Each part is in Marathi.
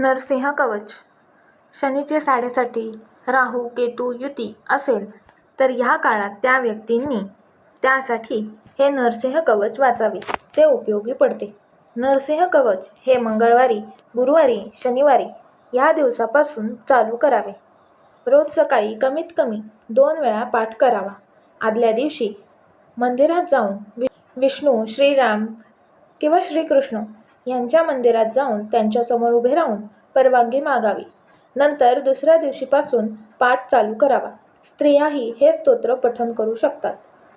नरसिंह कवच. शनीचे साडेसाठी राहू केतू युती असेल तर ह्या काळात त्या व्यक्तींनी त्यासाठी हे नरसिंह कवच वाचावे, ते उपयोगी पडते. नरसिंह कवच हे मंगळवारी, गुरुवारी, शनिवारी या दिवसापासून चालू करावे. रोज सकाळी कमीत कमी 2 वेळा पाठ करावा. आदल्या दिवशी मंदिरात जाऊन विष्णू, श्रीराम किंवा श्रीकृष्ण यांच्या मंदिरात जाऊन त्यांच्यासमोर उभे राहून परवानगी मागावी. नंतर दुसऱ्या दिवशीपासून पाठ चालू करावा. स्त्रियाही हे स्तोत्र पठण करू शकतात.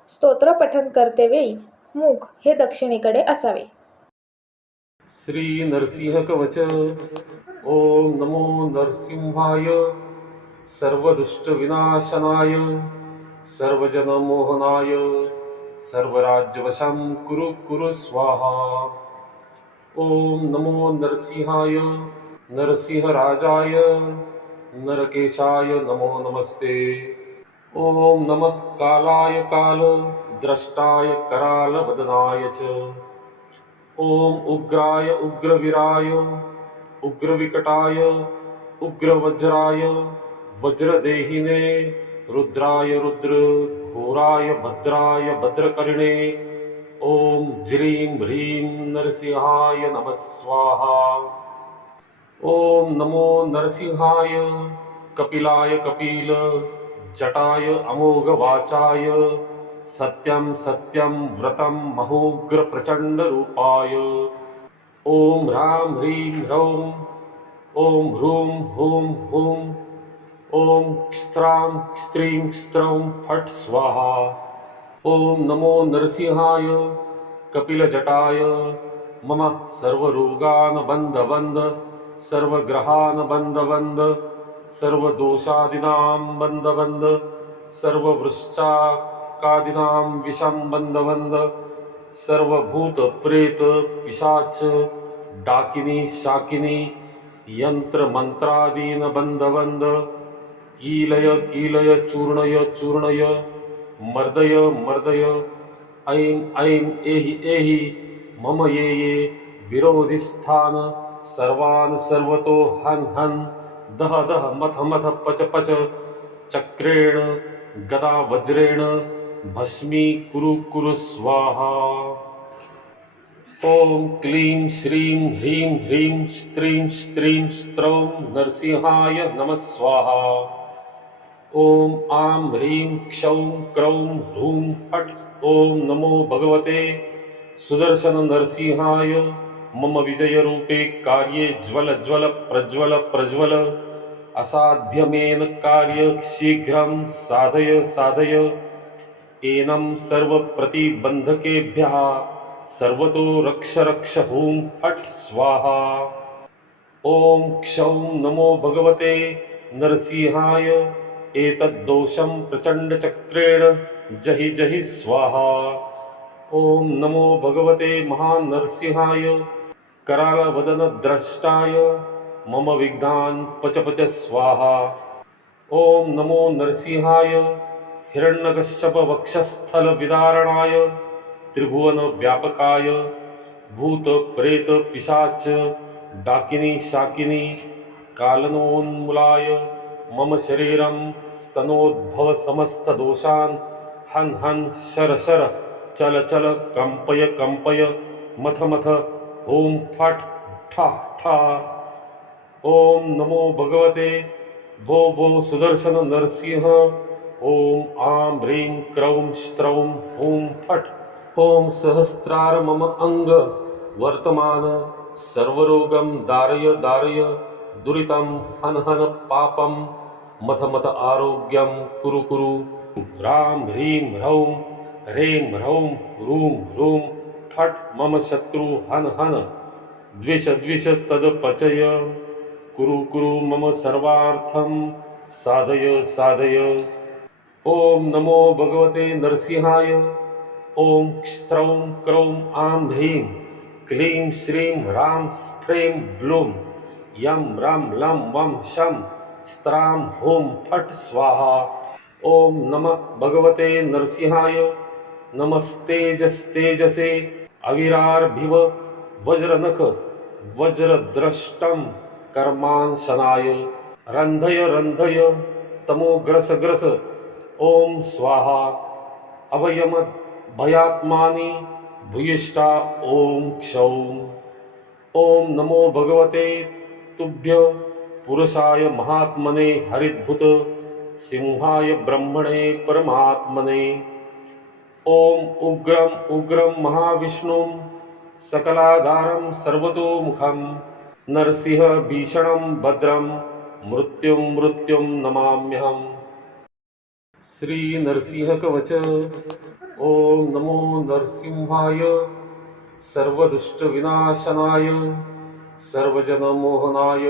स्तोत्र पठण करतेवेळी मुख हे दक्षिणेकडे असावे. श्री नरसिंह कवच. ओम नमो नरसिंहाय. सर्वदुष्ट विनाशनाय, सर्वजन मोहनाय, सर्वराज्यवशं कुरु कुरु स्वाहा. ओम नमो नरसिंहाय. नरसिंहराजाय नरकेशाय नमो नमस्ते. ओम नमः कालाय काल द्रष्टाय कराल वदनाय च. ओम उग्राय उग्रवीराय उग्रविकटाय उग्रवज्राय वज्रदेहिने रुद्राय रुद्र घोराय भद्राय भद्रकर्णे. ओम ज्रीं ह्रीं नरसिंहाय नमः स्वाहा. ओम नमो नरसिंहाय. कपिलाय कपिल जटाय अमोघ वाचाय सत्यं सत्यं व्रतं महोग्र प्रचंड रूपाय. ओम ह्रां ह्रीं ह्रौं ओम ह्रूं हुं हुं. ओम स्त्रां स्त्रीं स्त्रौं फट् स्वाहा. ओम नमो नरसिंहाय. कपिलजटाय मम सर्वरोगान् बन्ध बन्ध, सर्वग्रहान् बन्ध बन्ध, सर्वदोषादीनां बन्ध बन्ध, सर्ववृश्चाकादीनां विषं बन्ध बन्ध, सर्वभूत प्रेत पिशाच डाकिनी शाकिनी यंत्र मंत्रादीन बन्ध बन्ध. कीलय कीलय चूर्णय चूर्णय, मर्दय मर्दय. ऐं ऐं एहि एहि मम ये ये विरोधिस्थान सर्वान् सर्वतो हन् हन्. दह दह मथ मथ पच पच. चक्रेण गदा वज्रेण भस्मी कुरु कुरु स्वाहा. ओम क्लीं श्रीं ह्रीं ह्रीं स्त्रीं स्त्रीं स्त्रौं नरसिंहाय नमः स्वाहा. ओम आं ह्रीं क्षौं क्रौं ह्रूं फट्. ओम नमो भगवते सुदर्शन नरसिंहाय. मम विजय रूपे कार्ये ज्वल ज्वल प्रज्वल प्रज्वल. असाध्यमेन कार्य शीघ्रं साधय साधय. एनं सर्व प्रतिबंधकेभ्यः सर्वतो रक्ष रक्ष हूं फट् स्वाहा. ओम क्षौं नमो भगवते नरसिंहाय. एतद्दोषं प्रचंड चक्रेण जहि जहि स्वाहा. ओम नमो भगवते महान नरसिंहाय. कराल वदन द्रष्टाय मम विघ्नान् पच पच स्वाहा. ओम नमो नरसिंहाय. हिरण्यकश्यप वक्षस्थल विदारणाय त्रिभुवन व्यापकाय भूत प्रेत पिशाच डाकिनी शाकिनी कालनोन्मूलाय मम शरीरं स्तनोद्भव समस्त दोषान् हन् हन् शर शर चल चल कंपय कंपय मथ मथ. ओम फट् ठा ठा. ओम नमो भगवते भो भो सुदर्शन नरसिंह. ओम आं ह्रीं क्रौं स्त्रौं हूं फट्. ओम सहस्रार मम अंग वर्तमान सर्वरोगं दारय दारय. दुरितं हन हन पापं मथ मथ आरोग्यं कुरु कुरु. ह्रां ह्रीं ह्रौं ह्रीं ह्रौं ह्रूं ह्रूं फट्. मम शत्रु हन हन द्विष द्विष तदपचय. कुरु कुरु मम सर्वार्थं साधय साधय. ओम नमो भगवते नरसिंहाय. ओम स्त्रौं क्रौं आं ह्रीं क्लीं श्रीं ह्रां स्फ्रें ब्लूं यं रं लं वं शं स्त्रां हूं फट् स्वाहा. ओम नमः भगवते नरसिंहाय. नमस्तेजस्तेजसे अविरार्भिव वज्रनख वज्रद्रष्टं कर्मांशनाय रंधय रंधय तमो ग्रस ग्रस ओम स्वाहा अभयम भयात्मानि भूयिष्ठा ओम क्षौम ओम नमो भगवते तुभ्य पुरुषाय महात्मने हरिद्भुत सिंहाय ब्रह्मणे परमात्मने ओम उग्रम उग्रम महाविष्णुं सकलाधारं सर्वतोमुखं नरसिंह भीषणं भद्रं मृत्युं मृत्युं नमाम्यहम्। श्री नरसिंह कवच। ओम नमो नरसिंहाय सर्वदुष्टविनाशनाय सर्वजनमोहनाय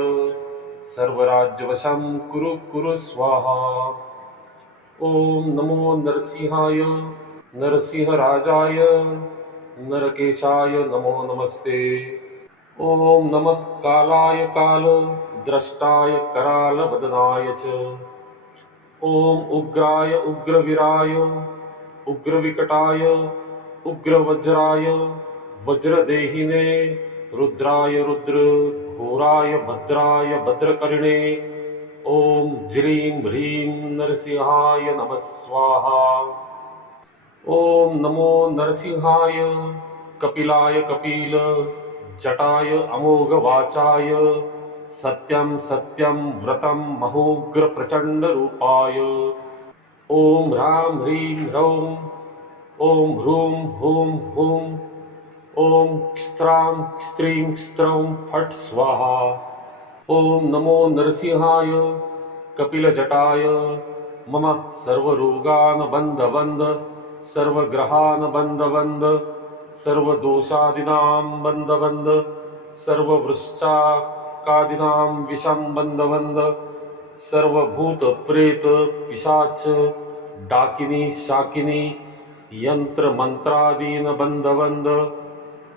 सर्वराज्यवशं कुरु कुरु स्वाहा। ओम नमो नरसिंहाय नरसिंहराजाय नरकेशाय नमो नमस्ते। ओम नमः कालाय काल द्रष्टाय कराल वदनाय च। ओम उग्राय उग्रवीराय उग्रविकटाय उग्रवज्राय वज्रदेहिने रुद्राय रुद्र घोराय भद्राय भद्रकर्णे ओम ज्रीं ह्रीं नरसिंहाय नमः स्वाहा। ओम नमो नरसिंहाय कपिलाय कपिल जटाय अमोघ वाचाय सत्यं सत्यं व्रतं महोग्र प्रचंड रूपाय ओम ह्रां ह्रीं ह्रौं ओम ह्रूं हुं हुं ओम स्त्रां स्त्रीं स्त्रौं फट् स्वाहा। ओम नमो नरसिंहाय कपिलजटाय मम सर्वरोगान् बन्ध बन्ध सर्वग्रहान् बन्ध बन्ध सर्वदोषादीनां बन्ध बन्ध सर्ववृश्चाकादीनां विषं बन्ध बन्ध सर्वभूत प्रेत पिशाच डाकिनी शाकिनी यंत्र मंत्रादीन बंध बंध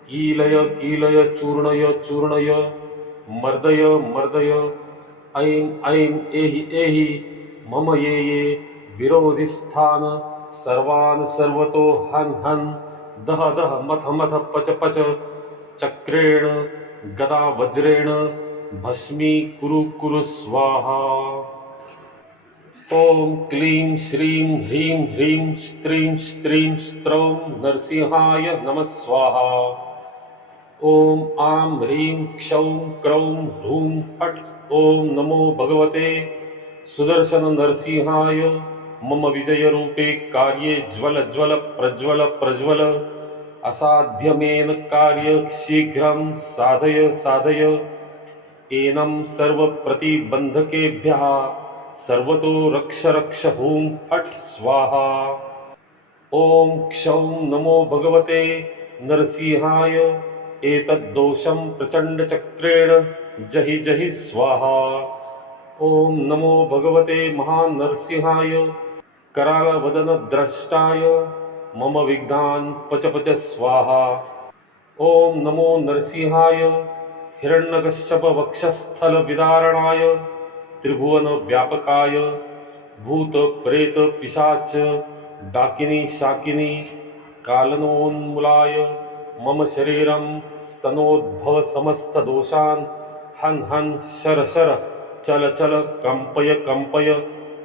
कीलय कीलय चूर्णय चूर्णय मर्दय मर्दय ऐं ऐं एहि एहि मम ये ये विरोधी स्थान सर्वान् सर्वतो हन हन दह दह मथ मथ पच पच चक्रेण गदा वज्रेण भस्मी कुरु कुरु स्वाहा। ओम क्लीं श्रीं ह्रीं ह्रीं स्त्रीं स्त्रीं स्त्रौं नरसिंहाय नमः स्वाहा। ओम आं ह्रीं क्षौं क्रौं ह्रूं फट् ओम नमो भगवते सुदर्शन नरसिंहाय मम विजय रूपे कार्ये ज्वल ज्वल प्रज्वल प्रज्वल असाध्यमेन कार्य शीघ्रं साधय साधय एनं सर्व प्रतिबंधकेभ्यः सर्वतो रक्ष रक्ष हूं फट् स्वाहा। ओम क्षौं नमो भगवते नरसिंहाय एतद्दोषं प्रचंड चक्रेण जहि जहि स्वाहा। ओम नमो भगवते महानरसिंहाय कराल वदन द्रष्टाय मम विघ्नान् पच पच स्वाहा। ओम नमो नरसिंहाय हिरण्यकश्यप वक्षस्थल विदारणाय त्रिभुवन व्यापकाय भूत प्रेत पिशाच डाकिनी शाकिनी कालनोन्मूलाय मम शरीरं स्तनोद्भव समस्त दोषान् हन हन शर शर चल चल कंपय कंपय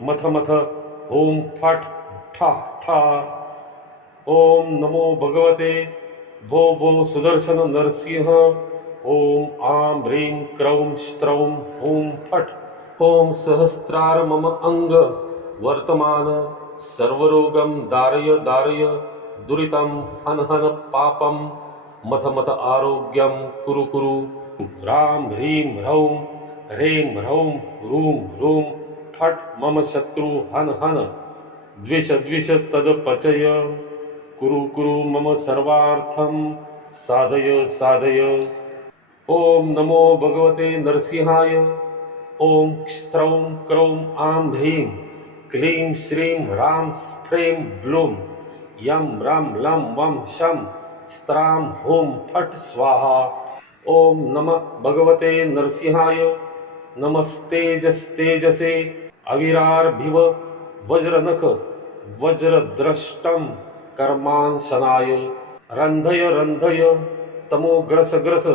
मथ मथ ओम फट् ठा ठा। ओम नमो भगवते भो भो सुदर्शन नरसिंह ओम आं ह्रीं क्रौं स्त्रौं हूं फट्। ओम सहस्रार मम अंग वर्तमान सर्वरोगं दारय दारय दुरितं हन हन पापं मथ मथ आरोग्यं कुरु कुरु। ह्रां ह्रीं ह्रौं ह्रीं ह्रौं ह्रूं ह्रूं फट् मम शत्रु हन हन द्विष द्विष तदपचय कुरु कुरु मम सर्वार्थं साधय साधय। ओम नमो भगवते नरसिंहाय ओम स्त्रौं क्रौं आं ह्रीं क्लीं श्रीं ह्रां स्फ्रें ब्लूं यं रं लं वं शं स्त्रां हूं फट् स्वाहा। ओम नमः भगवते नरसिंहाय नमस्तेजस्तेजसे अविरार्भिव वज्रनख वज्रद्रष्टं कर्मांशनाय रंधय रंधय तमो ग्रस ग्रस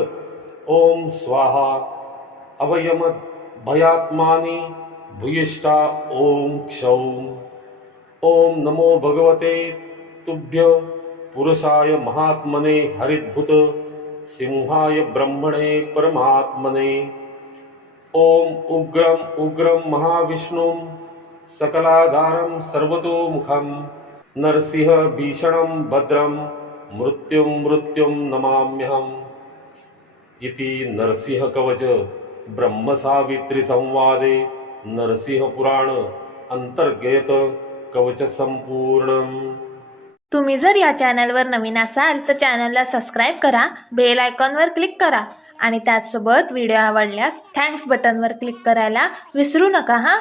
ओम स्वाहा। अवयमद्भयात्मानि भूयिष्ठा ॐ क्षौं। ॐ नमो भगवते तुभ्य पुरुषाय महात्मने हरिद्भुत सिंहाय ब्रह्मणे परमात्मने। ॐ उग्रं उग्रं महाविष्णुं सकलाधारं सर्वतोमुखं नरसिंह भीषणं भद्रं मृत्युं मृत्युं नमाम्यहम्। इति नरसिंहकवच ब्रह्मसावित्रीसंवादे नरसिंहपुराण अंतर्गत कवच संपूर्णम्। तुम्ही जर या चॅनलवर नवीन असाल तर चॅनलला सबस्क्राईब करा, बेल आयकॉनवर क्लिक करा आणि त्याचसोबत व्हिडिओ आवडल्यास थँक्स बटनवर क्लिक करायला विसरू नका हां।